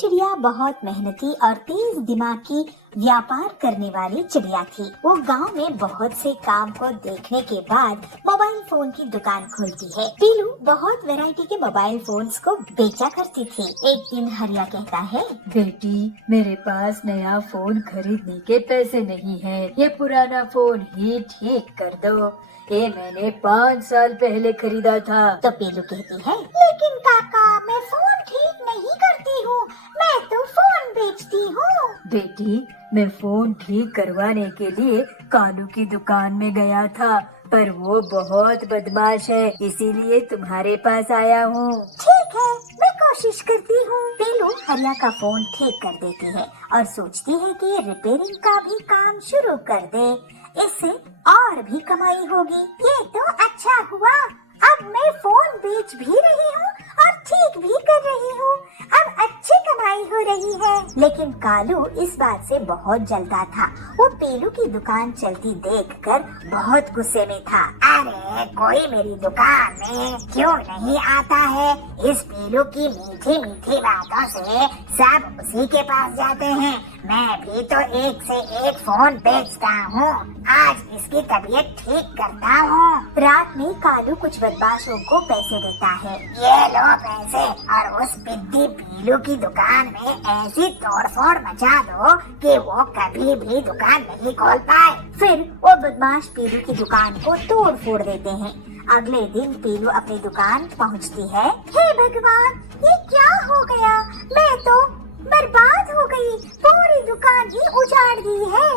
चिड़िया बहुत मेहनती और तेज दिमाग की व्यापार करने वाली चिड़िया थी। वो गांव में बहुत से काम को देखने के बाद मोबाइल फोन की दुकान खोलती है। पीलू बहुत वैरायटी के मोबाइल फोन्स को बेचा करती थी। एक दिन हरिया कहता है, बेटी, मेरे पास नया फोन खरीदने के पैसे नहीं है। ये पुराना फोन ही ठीक कर दो। ये मैंने 5 साल पहले खरीदा था। तो पीलू कहती है, लेकिन काका, मैं फोन ठीक नहीं करती हूँ, मैं तो फोन बेचती हूँ। बेटी, मैं फोन ठीक करवाने के लिए कालू की दुकान में गया था, पर वो बहुत बदमाश है, इसीलिए तुम्हारे पास आया हूँ। ठीक है, मैं कोशिश करती हूँ। पीलू हरिया का फोन ठीक कर देती है और सोचती है कि रिपेयरिंग का भी काम शुरू कर दे, इससे और भी कमाई होगी। ये तो अच्छा हुआ, अब मैं फोन बेच भी रही हूँ और ठीक भी कर रही हूँ, अब अच्छी कमाई हो रही है। लेकिन कालू इस बात से बहुत जलता था। वो पीलू की दुकान चलती देखकर बहुत गुस्से में था। अरे, कोई मेरी दुकान में क्यों नहीं आता है? इस पीलू की मीठी मीठी बातों से सब उसी के पास जाते हैं। मैं भी तो एक से एक फोन बेचता हूँ, आज इसकी तबीयत ठीक करता हूँ। रात में कालू कुछ बदमाशों को पैसे देता है। ये लो पैसे और उस पिद्दी पीलू की दुकान में ऐसी तोड़फोड़ मचा दो कि वो कभी भी दुकान नहीं खोल पाए। फिर वो बदमाश पीलू की दुकान को तोड़ फोड़ देते हैं। अगले दिन पीलू अपनी दुकान पहुँचती है। हे भगवान, ये क्या हो गया? मैं तो बर्बाद हो गई, पूरी दुकान ही उजाड़ दी है।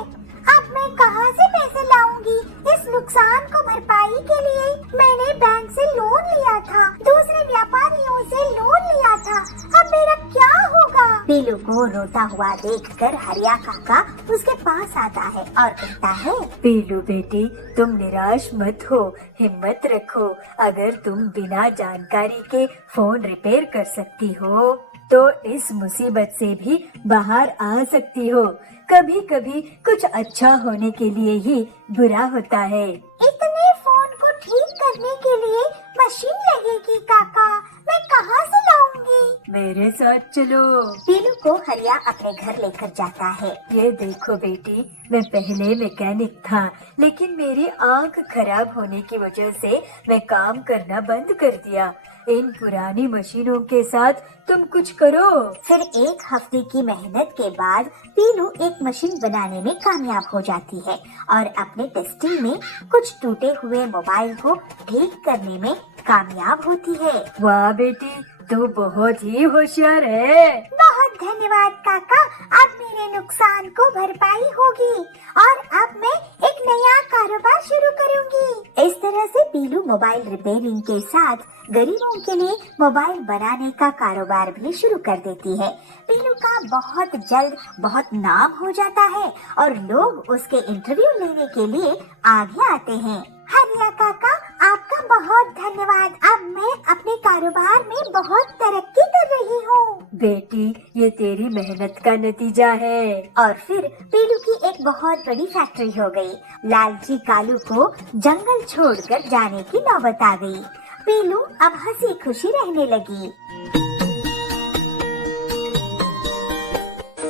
अब मैं कहाँ से पैसे लाऊंगी? इस नुकसान को भरपाई के लिए मैंने बैंक से लोन लिया था, दूसरे व्यापारियों से लोन लिया था, अब मेरा क्या होगा? पीलू को रोता हुआ देखकर हरिया काका उसके पास आता है और कहता है, पीलू बेटी, तुम निराश मत हो, हिम्मत रखो। अगर तुम बिना जानकारी के फोन रिपेयर कर सकती हो तो इस मुसीबत से भी बाहर आ सकती हो। कभी कभी कुछ अच्छा होने के लिए ही बुरा होता है। इतने फोन को ठीक करने के लिए मशीन लगेगी काका, मैं कहाँ से लाऊंगी? मेरे साथ चलो। पीलू को हरिया अपने घर लेकर जाता है। ये देखो बेटी, मैं पहले मैकेनिक था, लेकिन मेरी आंख खराब होने की वजह से मैं काम करना बंद कर दिया। इन पुरानी मशीनों के साथ तुम कुछ करो। फिर एक हफ्ते की मेहनत के बाद पीलू एक मशीन बनाने में कामयाब हो जाती है और अपने टेस्टिंग में कुछ टूटे हुए मोबाइल को ठीक करने में कामयाब होती है। वाह बेटी, तू बहुत ही होशियार है। बहुत धन्यवाद काका, अब मेरे नुकसान को भरपाई होगी और अब मैं एक नया कारोबार शुरू करूंगी। इस तरह से पीलू मोबाइल रिपेयरिंग के साथ गरीबों के लिए मोबाइल बनाने का कारोबार भी शुरू कर देती है। पीलू का बहुत जल्द बहुत नाम हो जाता है और लोग उसके इंटरव्यू लेने के लिए आगे आते हैं। हरिया काका, आपका बहुत धन्यवाद, अब मैं अपने कारोबार में बहुत तरक्की कर रही हूँ। बेटी, ये तेरी मेहनत का नतीजा है। और फिर पीलू की एक बहुत बड़ी फैक्ट्री हो गई। लालची कालू को जंगल छोड़कर जाने की नौबत आ गई। पीलू अब हंसी खुशी रहने लगी।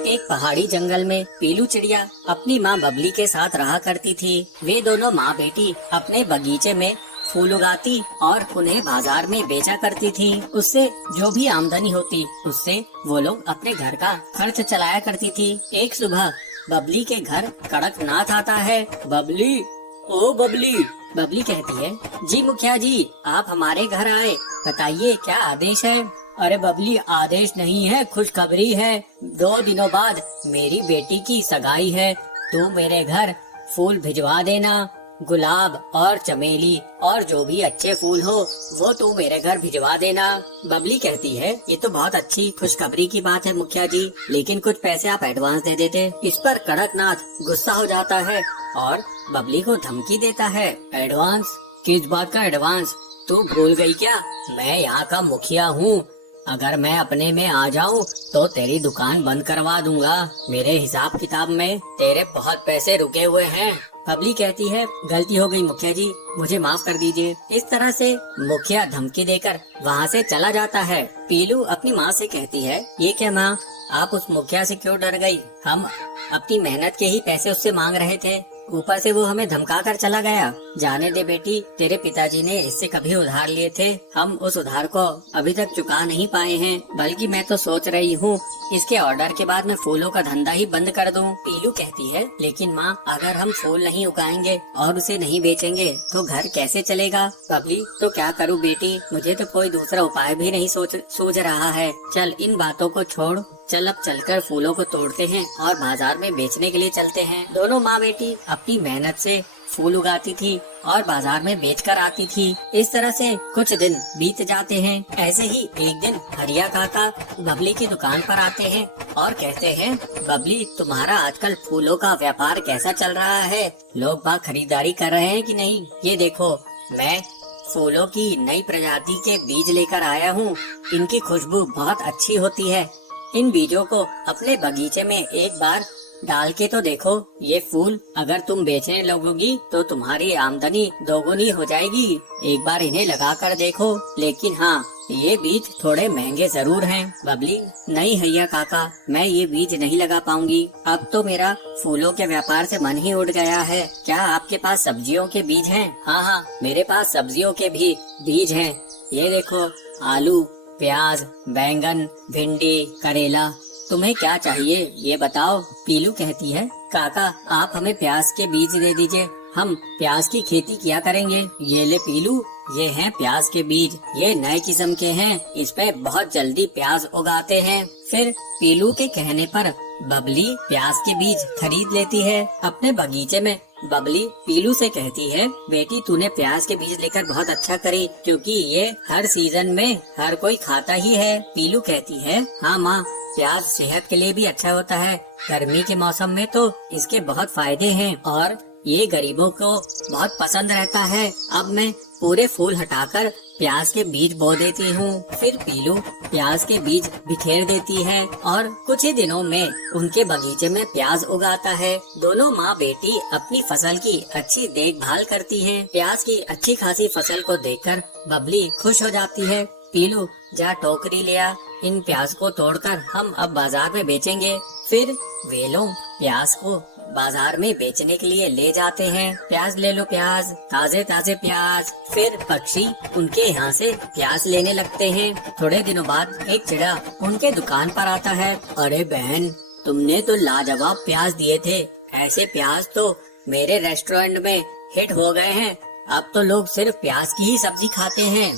एक पहाड़ी जंगल में पीलू चिड़िया अपनी माँ बबली के साथ रहा करती थी। वे दोनों माँ बेटी अपने बगीचे में फूल उगाती और उन्हें बाजार में बेचा करती थी। उससे जो भी आमदनी होती उससे वो लोग अपने घर का खर्च चलाया करती थी। एक सुबह बबली के घर कड़कनाथ आता है। बबली, ओ बबली। बबली कहती है, जी मुखिया जी, आप हमारे घर आए, बताइए क्या आदेश है? अरे बबली, आदेश नहीं है, खुशखबरी है। 2 दिनों बाद मेरी बेटी की सगाई है, तू मेरे घर फूल भिजवा देना। गुलाब और चमेली और जो भी अच्छे फूल हो वो तू मेरे घर भिजवा देना। बबली कहती है, ये तो बहुत अच्छी खुशखबरी की बात है मुखिया जी, लेकिन कुछ पैसे आप एडवांस दे देते। इस पर कड़कनाथ गुस्सा हो जाता है और बबली को धमकी देता है। एडवांस? किस बात का एडवांस? तू भूल गई क्या? मैं यहाँ का मुखिया हूँ, अगर मैं अपने में आ जाऊँ तो तेरी दुकान बंद करवा दूंगा। मेरे हिसाब किताब में तेरे बहुत पैसे रुके हुए हैं। बबली कहती है, गलती हो गई मुखिया जी, मुझे माफ कर दीजिए। इस तरह से मुखिया धमकी देकर वहाँ से चला जाता है। पीलू अपनी माँ से कहती है, ये क्या माँ, आप उस मुखिया से क्यों डर गई? हम अपनी मेहनत के ही पैसे उससे मांग रहे थे, ऊपर से वो हमें धमका कर चला गया। जाने दे बेटी, तेरे पिताजी ने इससे कभी उधार लिए थे, हम उस उधार को अभी तक चुका नहीं पाए हैं। बल्कि मैं तो सोच रही हूँ इसके ऑर्डर के बाद मैं फूलों का धंधा ही बंद कर दूं। पीलू कहती है, लेकिन माँ अगर हम फूल नहीं उगाएंगे और उसे नहीं बेचेंगे तो घर कैसे चलेगा? बबली, तो क्या करूँ बेटी, मुझे तो कोई दूसरा उपाय भी नहीं सूझ रहा है। चल इन बातों को छोड़, चल अब चलकर फूलों को तोड़ते हैं और बाजार में बेचने के लिए चलते हैं। दोनों माँ बेटी अपनी मेहनत से फूल उगाती थी और बाजार में बेचकर आती थी। इस तरह से कुछ दिन बीत जाते हैं। ऐसे ही एक दिन हरिया काका बबली की दुकान पर आते हैं और कहते हैं, बबली तुम्हारा आजकल फूलों का व्यापार कैसा चल रहा है? लोग बाग खरीदारी कर रहे हैं कि नहीं? ये देखो, मैं फूलों की नई प्रजाति के बीज लेकर आया हूँ। इनकी खुशबू बहुत अच्छी होती है। इन बीजों को अपने बगीचे में एक बार डाल के तो देखो। ये फूल अगर तुम बेचने लगोगी तो तुम्हारी आमदनी दोगुनी हो जाएगी। एक बार इन्हें लगा कर देखो। लेकिन हाँ, ये बीज थोड़े महंगे जरूर हैं। बबली, नहीं हरिया काका, मैं ये बीज नहीं लगा पाऊंगी। अब तो मेरा फूलों के व्यापार से मन ही उठ गया है। क्या आपके पास सब्जियों के बीज हैं? हाँ हाँ, मेरे पास सब्जियों के भी बीज हैं। ये देखो, आलू, प्याज, बैंगन, भिंडी, करेला। तुम्हें क्या चाहिए ये बताओ। पीलू कहती है, काका आप हमें प्याज के बीज दे दीजिए, हम प्याज की खेती किया करेंगे। ये ले पीलू, ये हैं प्याज के बीज। ये नए किस्म के हैं, इस पे बहुत जल्दी प्याज उगाते हैं। फिर पीलू के कहने पर बबली प्याज के बीज खरीद लेती है। अपने बगीचे में बबली पीलू से कहती है, बेटी तूने प्याज के बीज लेकर बहुत अच्छा करी, क्योंकि ये हर सीजन में हर कोई खाता ही है। पीलू कहती है, हाँ माँ, प्याज सेहत के लिए भी अच्छा होता है। गर्मी के मौसम में तो इसके बहुत फायदे हैं और ये गरीबों को बहुत पसंद रहता है। अब मैं पूरे फूल हटाकर प्याज के बीज बो देती हूँ। फिर पीलू प्याज के बीज बिखेर देती है और कुछ ही दिनों में उनके बगीचे में प्याज उगाता है। दोनों माँ बेटी अपनी फसल की अच्छी देखभाल करती हैं। प्याज की अच्छी खासी फसल को देखकर बबली खुश हो जाती है। पीलू, जा टोकरी ले आ, इन प्याज को तोड़कर हम अब बाजार में बेचेंगे। फिर वे लोग प्याज को बाजार में बेचने के लिए ले जाते हैं। प्याज ले लो प्याज, ताजे ताजे प्याज। फिर पक्षी उनके यहाँ से प्याज लेने लगते हैं। थोड़े दिनों बाद एक चिड़ा उनके दुकान पर आता है। अरे बहन, तुमने तो लाजवाब प्याज दिए थे। ऐसे प्याज तो मेरे रेस्टोरेंट में हिट हो गए हैं। अब तो लोग सिर्फ प्याज की ही सब्जी खाते हैं।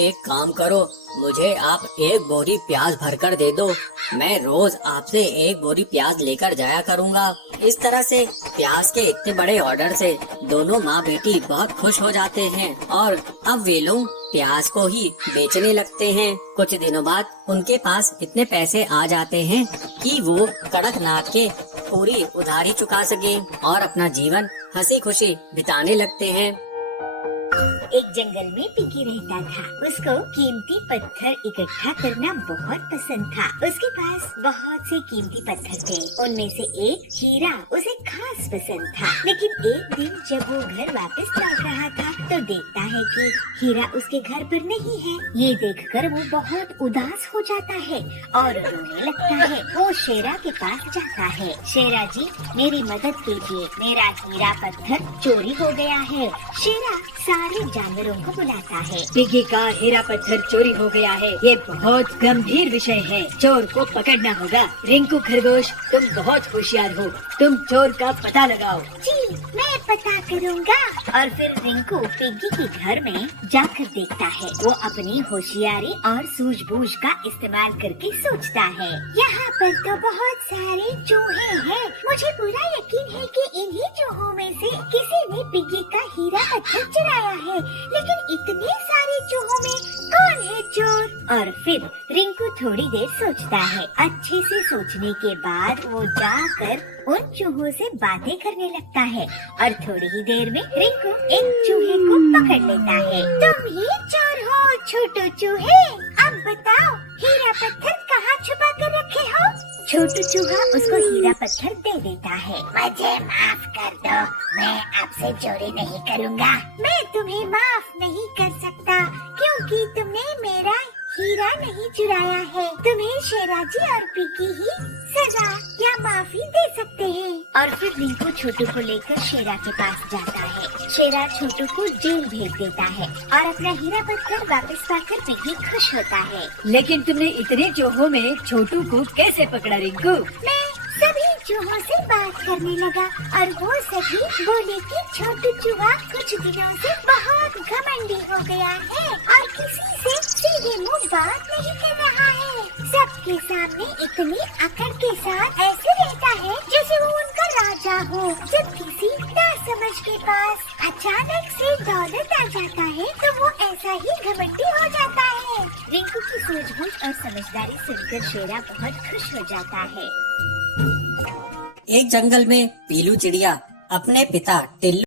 एक काम करो, मुझे आप एक बोरी प्याज भरकर दे दो, मैं रोज आपसे एक बोरी प्याज लेकर जाया करूँगा। इस तरह से प्याज के इतने बड़े ऑर्डर से दोनों माँ बेटी बहुत खुश हो जाते हैं और अब वे लोग प्याज को ही बेचने लगते हैं। कुछ दिनों बाद उनके पास इतने पैसे आ जाते हैं कि वो कड़कनाथ के पूरी उधारी चुका सके और अपना जीवन हंसी खुशी बिताने लगते हैं। एक जंगल में पिगी रहता था। उसको कीमती पत्थर इकट्ठा करना बहुत पसंद था। उसके पास बहुत से कीमती पत्थर थे। उनमें से एक हीरा उसे खास पसंद था। लेकिन एक दिन जब वो घर वापस लौट रहा था तो देखता है कि हीरा उसके घर पर नहीं है। ये देखकर वो बहुत उदास हो जाता है और रोने लगता है। वो शेरा के पास जाता है। शेरा जी, मेरी मदद कीजिए, मेरा हीरा पत्थर चोरी हो गया है। शेरा सारे जानवरों को बुलाता है। पिगी का हीरा पत्थर चोरी हो गया है, ये बहुत गंभीर विषय है, चोर को पकड़ना होगा। रिंकू खरगोश, तुम बहुत होशियार हो, तुम चोर का पता लगाओ। जी, मैं पता करूँगा। और फिर रिंकू पिग्गी के घर में जाकर देखता है। वो अपनी होशियारी और सूझबूझ का इस्तेमाल करके सोचता है, यहाँ पर तो बहुत सारे चूहे हैं। मुझे पूरा यकीन है कि इन्हीं चूहों में से किसी ने पिग्गी का हीरा पत्थर चुराया है। लेकिन इतने सारे चूहों में कौन है चोर? और फिर रिंकू थोड़ी देर सोचता है। अच्छे से सोचने के बाद वो जाकर उन चूहों से बातें करने लगता है और थोड़ी ही देर में रिंकू एक चूहे को पकड़ लेता है। तुम ही चोर हो छोटू चूहे, अब बताओ हीरा पत्थर कहाँ छुपा कर रखे हो? छोटू चूहा उसको हीरा पत्थर दे देता है। मुझे माफ कर दो, मैं आपसे चोरी नहीं करूँगा। मैं तुम्हें माफ नहीं कर सकता क्योंकि तुमने मेरा हीरा नहीं चुराया है, तुम्हें शेराजी और पिकी ही सजा या माफी दे सकते हैं। और फिर रिंकू छोटू को लेकर शेरा के पास जाता है। शेरा छोटू को जेल भेज देता है और अपना हीरा पत्थर वापस पाकर पिकी खुश होता है। लेकिन तुमने इतने चूहों में छोटू को कैसे पकड़ा रिंकू? मैं सभी चूहों से बात करने लगा और वो सभी बोले कि छोटू चूहा कुछ दिनों से बहुत घमंडी हो गया है और किसी से सीधे मुंह बात नहीं कर रहा है। सबके सामने इतनी अकड़ के साथ ऐसे रहता है जैसे वो उनका राजा हो। जब किसी नासमझ के पास अचानक से दौलत आ जाता है तो वो ऐसा ही घमंडी हो जाता है। रिंकू की सूझबूझ और समझदारी सुनकर शेरा बहुत खुश हो जाता है। एक जंगल में पीलू चिड़िया अपने पिता टिल्लू